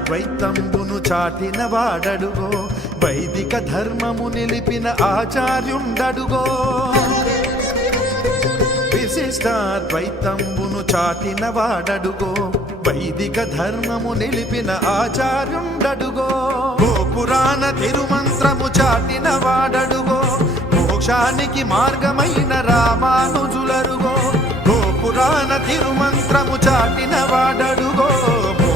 ద్వైతంబును చాటిన వాడడుగో వైదిక ధర్మము నిలిపిన ఆచార్యుండడుగో విశిష్టాద్వైతంబును చాటిన వాడడుగో వైదిక ధర్మము నిలిపిన ఆచార్యుండడుగో గోపురాణ తిరుమంత్రము చాటిన వాడడుగో మోక్షానికి మార్గమైన రామానుజులరుగో గోపురాణ తిరుమంత్రము చాటిన వాడడుగో